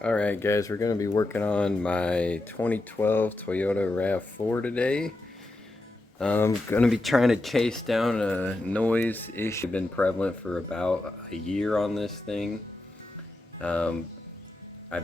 Alright guys, we're going to be working on my 2012 Toyota RAV4 today. I'm going to be trying to chase down a noise issue been prevalent for about a year on this thing. I've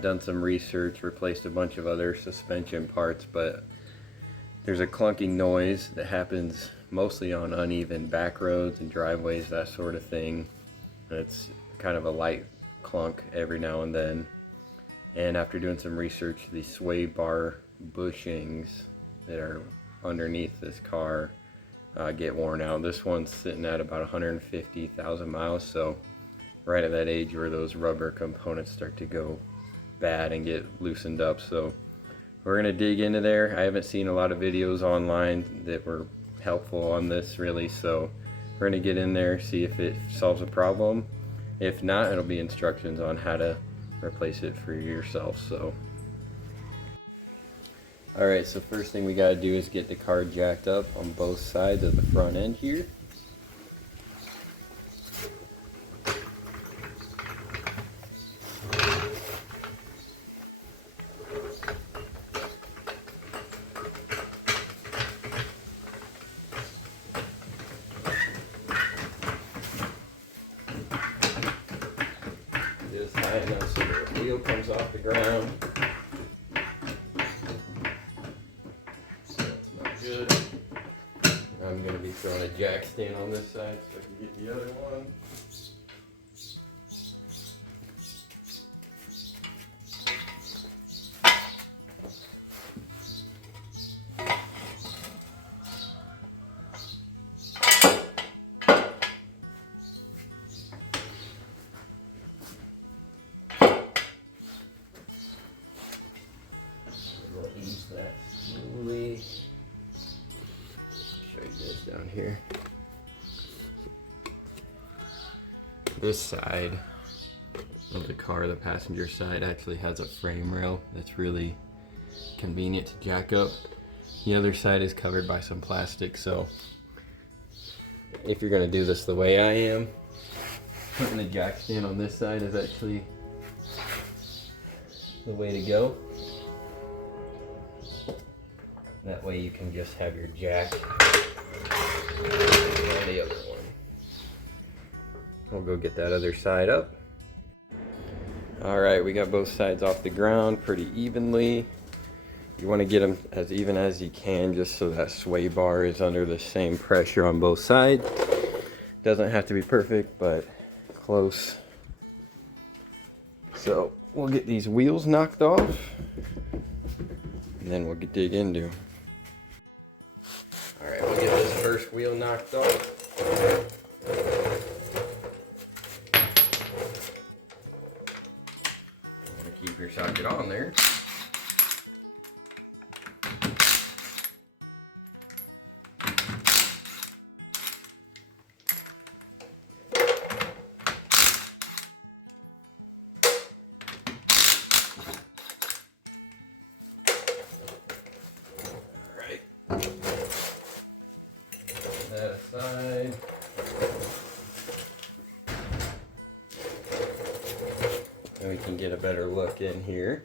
done some research, replaced a bunch of other suspension parts, but there's a clunking noise that happens mostly on uneven back roads and driveways, that sort of thing. It's kind of a light clunk every now and then. And after doing some research, the sway bar bushings that are underneath this car get worn out. This one's sitting at about 150,000 miles, so right at that age where those rubber components start to go bad and get loosened up. So we're gonna dig into there. I haven't seen a lot of videos online that were helpful on this really, so we're gonna get in there, see if it solves a problem. If not, it'll be instructions on how to replace it for yourself. So alright, so first thing we got to do is get the car jacked up on both sides of the front end here. Just high enough so the wheel comes off the ground. That's not good. I'm going to be throwing a jack stand on this side so I can get the other one. We'll ease that slowly. Show you guys down here. This side of the car, the passenger side, actually has a frame rail that's really convenient to jack up. The other side is covered by some plastic, so if you're going to do this the way I am, putting a jack stand on this side is actually the way to go. That way you can just have your jack on the other one. We'll go get that other side up. Alright, we got both sides off the ground pretty evenly. You want to get them as even as you can, just so that sway bar is under the same pressure on both sides. Doesn't have to be perfect, but close. So we'll get these wheels knocked off, and then we'll dig into. Alright, we'll get this first wheel knocked off. Keep your socket on there. Alright. Put that aside. And we can get a better look in here.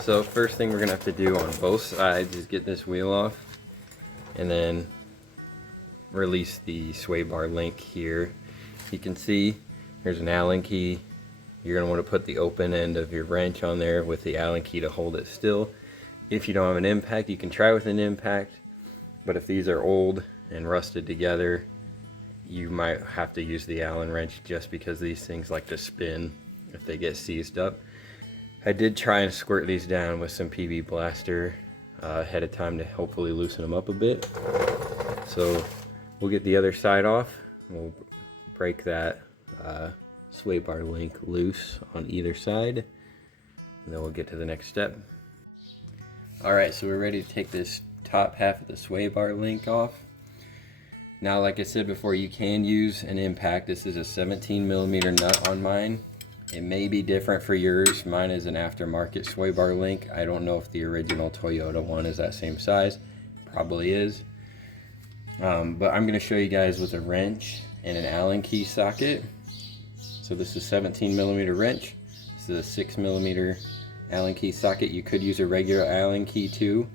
So first thing we're gonna have to do on both sides is get this wheel off and then release the sway bar link here. You can see there's an Allen key. You're gonna want to put the open end of your wrench on there with the Allen key to hold it still. If you don't have an impact, you can try with an impact, but if these are old and rusted together, you might have to use the Allen wrench just because these things like to spin if they get seized up. I did try and squirt these down with some PB Blaster ahead of time to hopefully loosen them up a bit. So we'll get the other side off. We'll break that sway bar link loose on either side, and then we'll get to the next step. Alright, so we're ready to take this top half of the sway bar link off. Now, like I said before, you can use an impact. This is a 17mm nut on mine. It may be different for yours. Mine is an aftermarket sway bar link. I don't know if the original Toyota one is that same size. Probably is. But I'm going to show you guys with a wrench and an Allen key socket So this is 17mm wrench. This is a 6mm Allen key socket. You could use a regular Allen key too,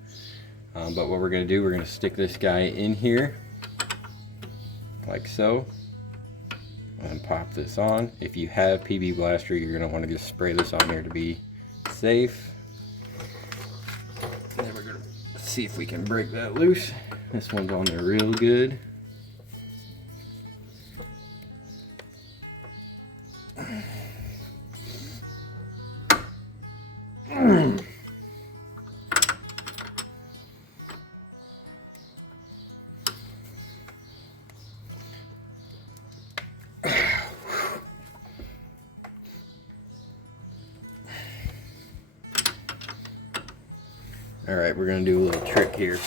but what we're going to do, we're going to stick this guy in here like so and pop this on. If you have PB Blaster, you're going to want to just spray this on there to be safe. And then we're going to see if we can break that loose. This one's on there real good. Alright, we're going to do a little trick here.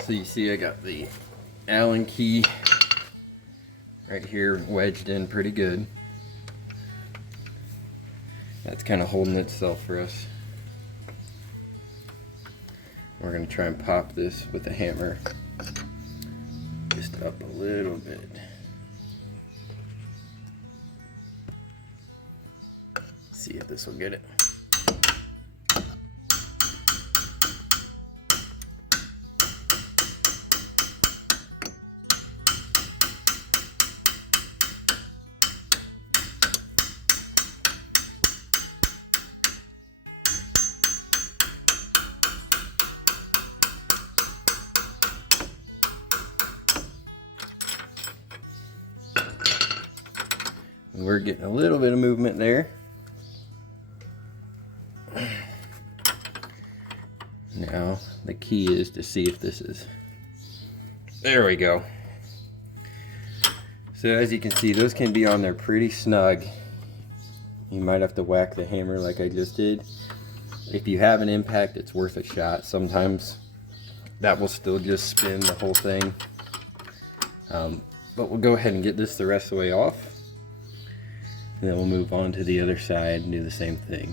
So you see I got the Allen key right here wedged in pretty good. That's kind of holding itself for us. We're going to try and pop this with a hammer just up a little bit. See if this will get it. We're getting a little bit of movement there. Now the key is to see if this is, there we go. So as you can see, those can be on there pretty snug. You might have to whack the hammer like I just did. If you have an impact, it's worth a shot. Sometimes that will still just spin the whole thing. But we'll go ahead and get this the rest of the way off. And then we'll move on to the other side and do the same thing.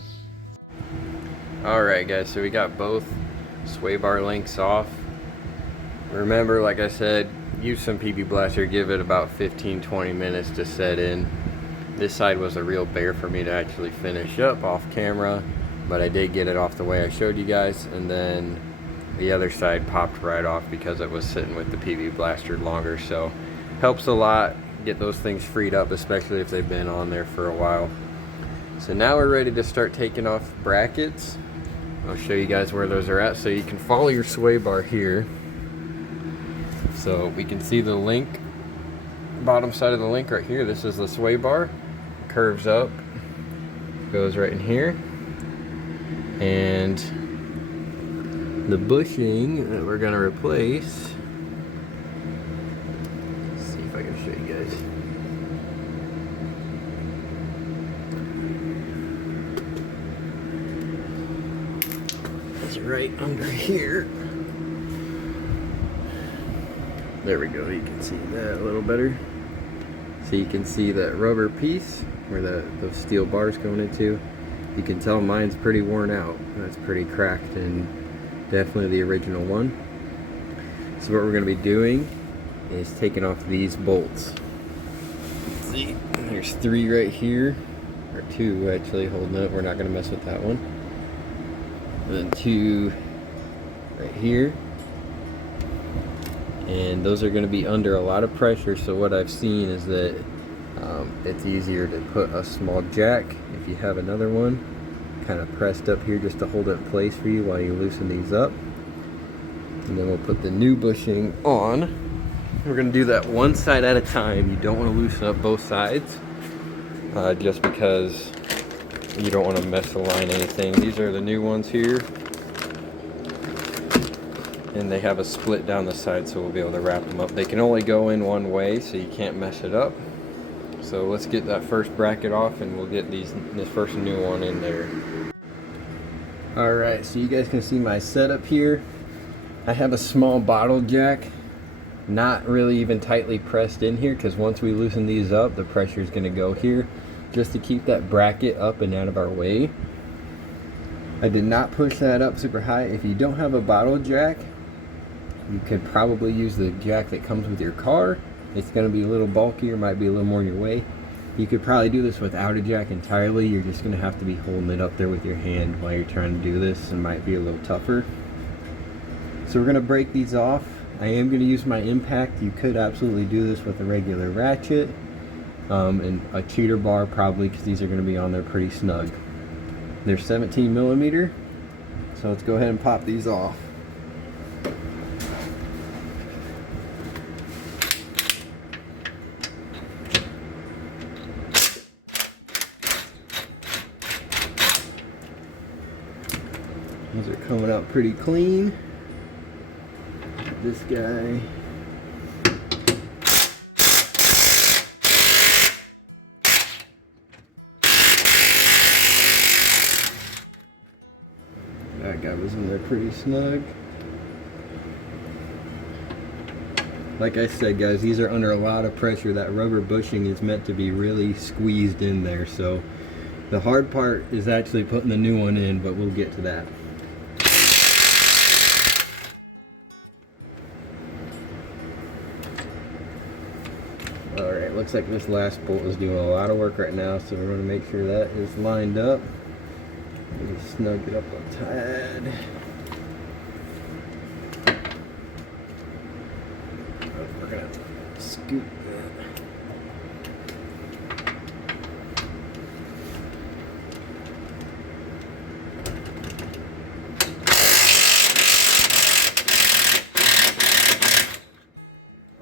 Alright guys, so we got both sway bar links off. Remember, like I said, use some PB Blaster, give it about 15-20 minutes to set in. This side was a real bear for me to actually finish up off camera, but I did get it off the way I showed you guys, and then the other side popped right off because it was sitting with the PB Blaster longer. So helps a lot, get those things freed up, especially if they've been on there for a while. So now we're ready to start taking off brackets. I'll show you guys where those are at so you can follow your sway bar here. So we can see the link, bottom side of the link right here. This is the sway bar, curves up, goes right in here. And the bushing that we're gonna replace, let's see if I can show you guys. It's right under here. There we go, you can see that a little better. So you can see that rubber piece where those steel bars going into. You can tell mine's pretty worn out. That's pretty cracked and definitely the original one. So what we're going to be doing is taking off these bolts. See, there's 3 right here, or 2 actually holding up. We're not going to mess with that one. And then 2 right here. And those are going to be under a lot of pressure, so what I've seen is that it's easier to put a small jack, if you have another one, kind of pressed up here just to hold it in place for you while you loosen these up. And then we'll put the new bushing on. We're going to do that one side at a time. You don't want to loosen up both sides, just because you don't want to mess align anything. These are the new ones here. And they have a split down the side, so we'll be able to wrap them up. They can only go in one way, so you can't mess it up. So let's get that first bracket off and we'll get this first new one in there. Alright, so you guys can see my setup here. I have a small bottle jack, not really even tightly pressed in here, because once we loosen these up, the pressure is going to go here, just to keep that bracket up and out of our way. I did not push that up super high. If you don't have a bottle jack, you could probably use the jack that comes with your car. it's going to be a little bulkier, might be a little more in your way. You could probably do this without a jack entirely. You're just going to have to be holding it up there with your hand while you're trying to do this, and might be a little tougher. So we're going to break these off. I am going to use my impact. You could absolutely do this with a regular ratchet and a cheater bar probably, because these are going to be on there pretty snug. They're 17 millimeter, so let's go ahead and pop these off. These are coming out pretty clean. This guy. That guy was in there pretty snug. Like I said, guys, these are under a lot of pressure. That rubber bushing is meant to be really squeezed in there. So the hard part is actually putting the new one in, but we'll get to that. Alright, looks like this last bolt is doing a lot of work right now, so we're going to make sure that is lined up. Just snug it up a tad. Oh, we're going to scoop that.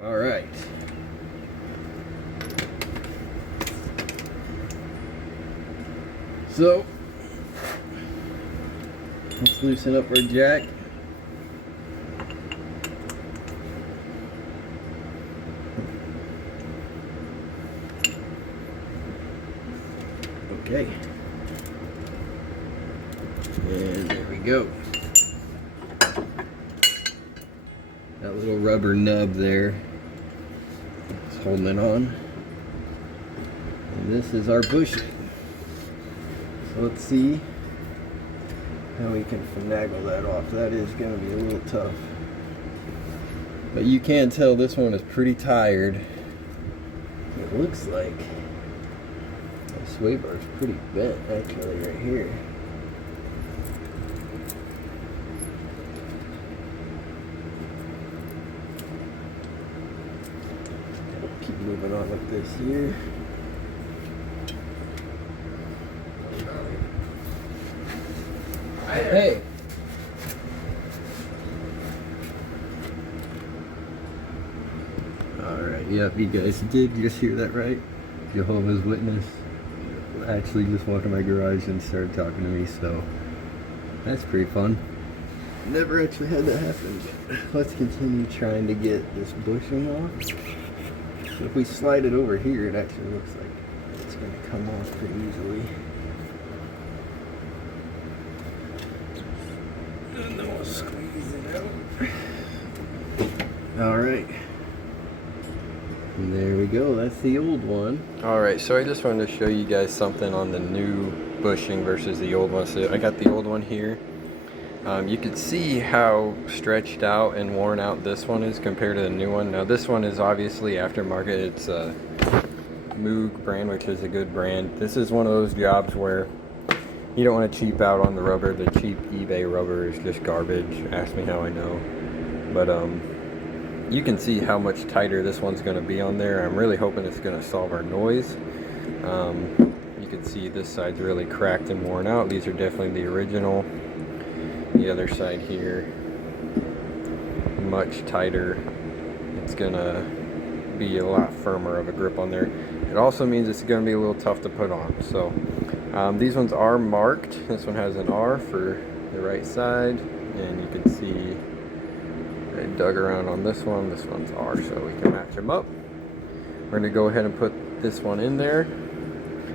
Alright. So, let's loosen up our jack. Okay. And there we go. That little rubber nub there is holding it on. And this is our bushing. So let's see how we can finagle that off. That is going to be a little tough. But you can tell this one is pretty tired. It looks like the sway bar is pretty bent actually right here. Keep moving on with this here. Hey! Alright, yep, you guys did just hear that right. Jehovah's Witness actually just walked in my garage and started talking to me, so that's pretty fun. Never actually had that happen, but let's continue trying to get this bushing off. So if we slide it over here, it actually looks like it's going to come off pretty easily. And then we'll squeeze it out. Alright. And there we go. That's the old one. Alright, so I just wanted to show you guys something on the new bushing versus the old one. So I got the old one here. You can see how stretched out and worn out this one is compared to the new one. Now this one is obviously aftermarket. It's a Moog brand, which is a good brand. This is one of those jobs where you don't want to cheap out on the rubber. The cheap eBay rubber is just garbage. Ask me how I know. But you can see how much tighter this one's going to be on there. I'm really hoping it's going to solve our noise. You can see this side's really cracked and worn out. These are definitely the original. The other side here, much tighter. It's going to be a lot firmer of a grip on there. It also means it's going to be a little tough to put on. So these ones are marked. This one has an R for the right side, and you can see I dug around on this one. This one's R, so we can match them up. We're going to go ahead and put this one in there.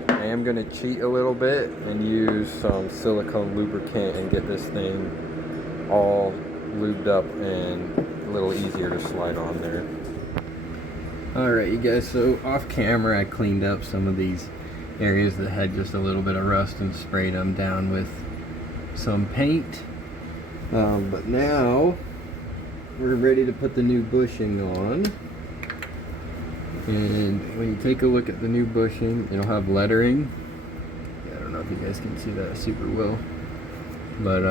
I am going to cheat a little bit and use some silicone lubricant and get this thing all lubed up and a little easier to slide on there. Alright you guys, so off camera I cleaned up some of these areas that had just a little bit of rust and sprayed them down with some paint. But now we're ready to put the new bushing on. And when you take a look at the new bushing, it'll have lettering. I don't know if you guys can see that super well, but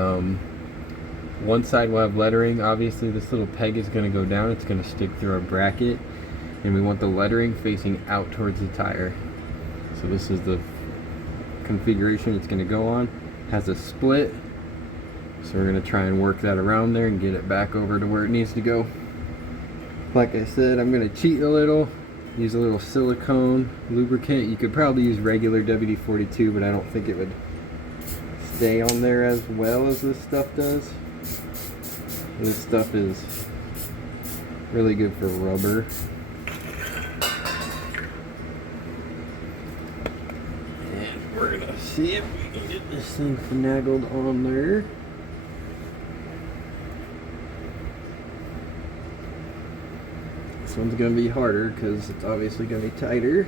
one side will have lettering. Obviously this little peg is going to go down, it's going to stick through our bracket, and we want the lettering facing out towards the tire. So this is the configuration it's going to go on. It has a split, so we're going to try and work that around there and get it back over to where it needs to go. Like I said, I'm going to cheat a little, use a little silicone lubricant. You could probably use regular WD-42, but I don't think it would stay on there as well as this stuff does. This stuff is really good for rubber. And we're gonna see if we can get this thing finagled on there. This one's gonna be harder because it's obviously gonna be tighter.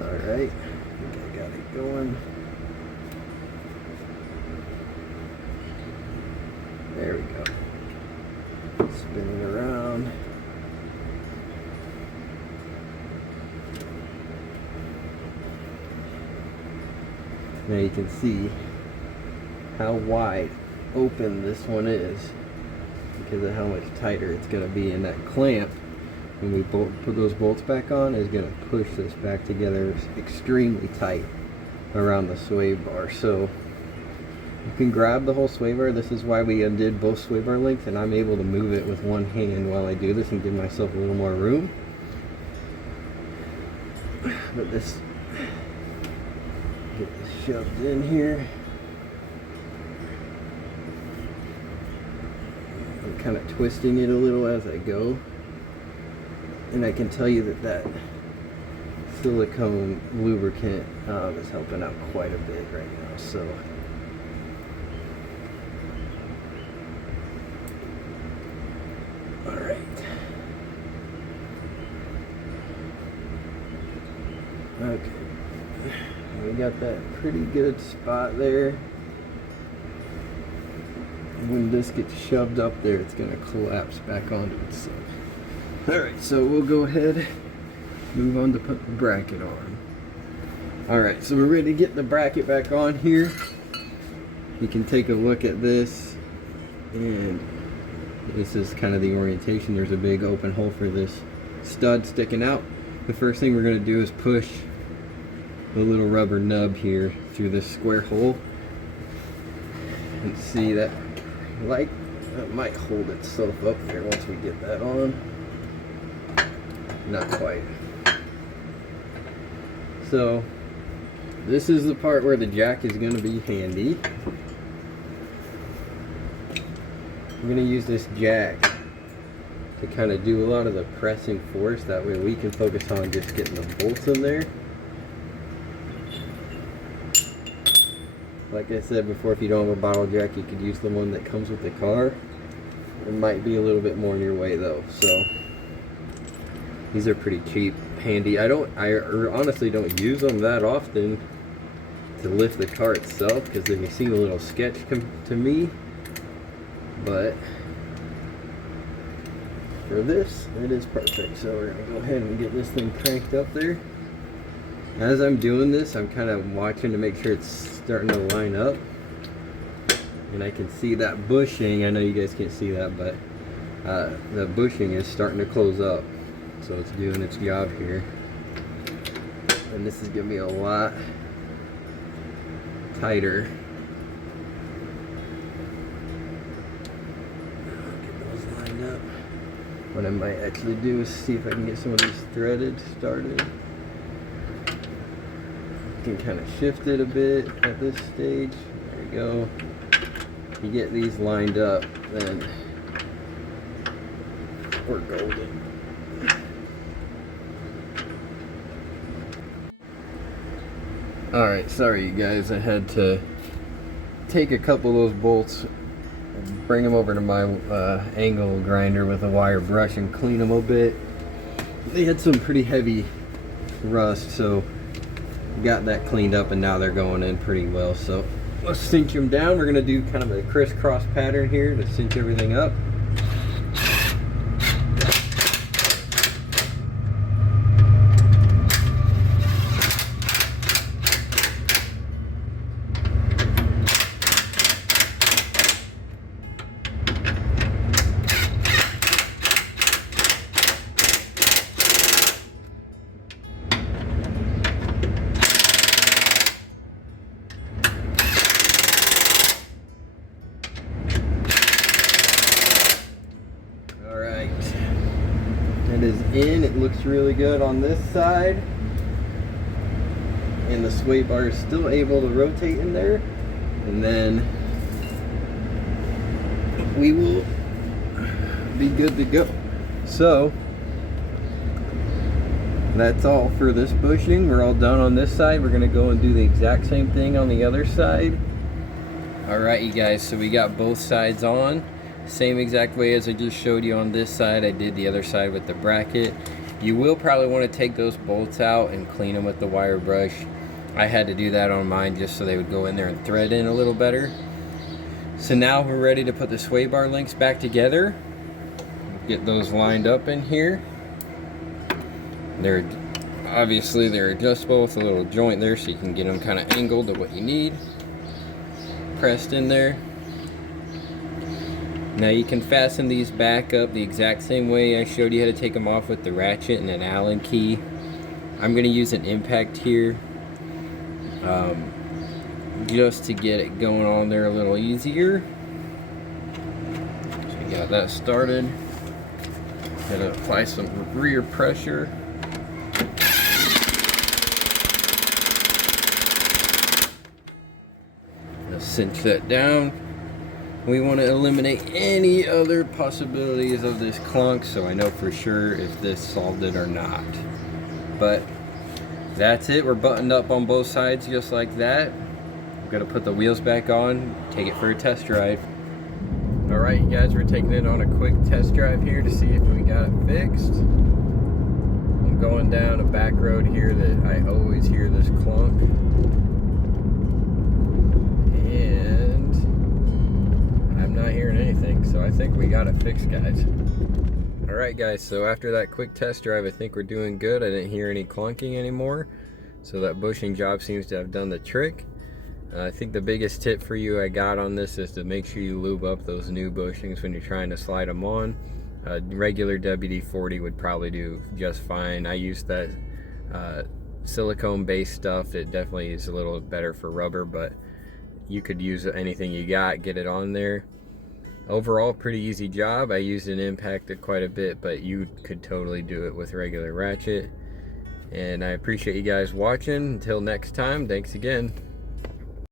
Alright, I think I got it going. There we go. Spinning around. Now you can see how wide open this one is because of how much tighter it's going to be, and that clamp, when we put those bolts back on, is going to push this back together extremely tight around the sway bar. So you can grab the whole sway bar. This is why we undid both sway bar links, and I'm able to move it with one hand while I do this and give myself a little more room. But this, get this shoved in here. I'm kind of twisting it a little as I go, and I can tell you that that silicone lubricant is helping out quite a bit right now. So all right, okay, we got that pretty good spot there. When this gets shoved up there, it's going to collapse back onto itself. Alright, so we'll go ahead, move on to put the bracket on. Alright, so we're ready to get the bracket back on here. You can take a look at this, and this is kind of the orientation. There's a big open hole for this stud sticking out. The first thing we're going to do is push the little rubber nub here through this square hole, and see that light, that might hold itself up there once we get that on. Not quite. So this is the part where the jack is going to be handy. I'm going to use this jack to kind of do a lot of the pressing force. That way we can focus on just getting the bolts in there. Like I said before, if you don't have a bottle jack, you could use the one that comes with the car. It might be a little bit more in your way though. So these are pretty cheap, handy. I honestly don't use them that often to lift the car itself because they seem a little sketch to me. But for this, it is perfect. So we're gonna go ahead and get this thing cranked up there. As I'm doing this, I'm kind of watching to make sure it's starting to line up. And I can see that bushing. I know you guys can't see that, but the bushing is starting to close up. So it's doing its job here. And this is going to be a lot tighter. Get those lined up. What I might actually do is see if I can get some of these threaded started. Can kind of shift it a bit at this stage. There we go. You get these lined up, then we're golden. Alright, sorry you guys, I had to take a couple of those bolts, bring them over to my angle grinder with a wire brush and clean them a bit. They had some pretty heavy rust, so got that cleaned up and now they're going in pretty well. So let's cinch them down. We're gonna do kind of a crisscross pattern here to cinch everything up. It is in. It looks really good on this side, and the sway bar is still able to rotate in there, and then we will be good to go. So that's all for this bushing. We're all done on this side. We're gonna go and do the exact same thing on the other side. All right, you guys, so we got both sides on. Same exact way as I just showed you on this side, I did the other side with the bracket. You will probably want to take those bolts out and clean them with the wire brush. I had to do that on mine just so they would go in there and thread in a little better. So now we're ready to put the sway bar links back together. Get those lined up in here. They're adjustable with a little joint there so you can get them kind of angled to what you need. Pressed in there. Now you can fasten these back up the exact same way I showed you how to take them off with the ratchet and an Allen key. I'm going to use an impact here just to get it going on there a little easier. So we got that started. Gotta apply some rear pressure. Let's cinch that down. We want to eliminate any other possibilities of this clunk, so I know for sure if this solved it or not. But that's it. We're buttoned up on both sides just like that. We're gonna put the wheels back on, take it for a test drive. All right, you guys, we're taking it on a quick test drive here to see if we got it fixed. I'm going down a back road here that I always hear this clunk. Not hearing anything, so I think we got it fixed, guys. All right, guys, so after that quick test drive, I think we're doing good. I didn't hear any clunking anymore, so that bushing job seems to have done the trick. I think the biggest tip for you I got on this is to make sure you lube up those new bushings when you're trying to slide them on. Regular WD-40 would probably do just fine. I used that silicone based stuff. It definitely is a little better for rubber, but you could use anything you got, get it on there. Overall, pretty easy job. I used an impacted quite a bit, but you could totally do it with regular ratchet. And I appreciate you guys watching. Until next time, thanks again.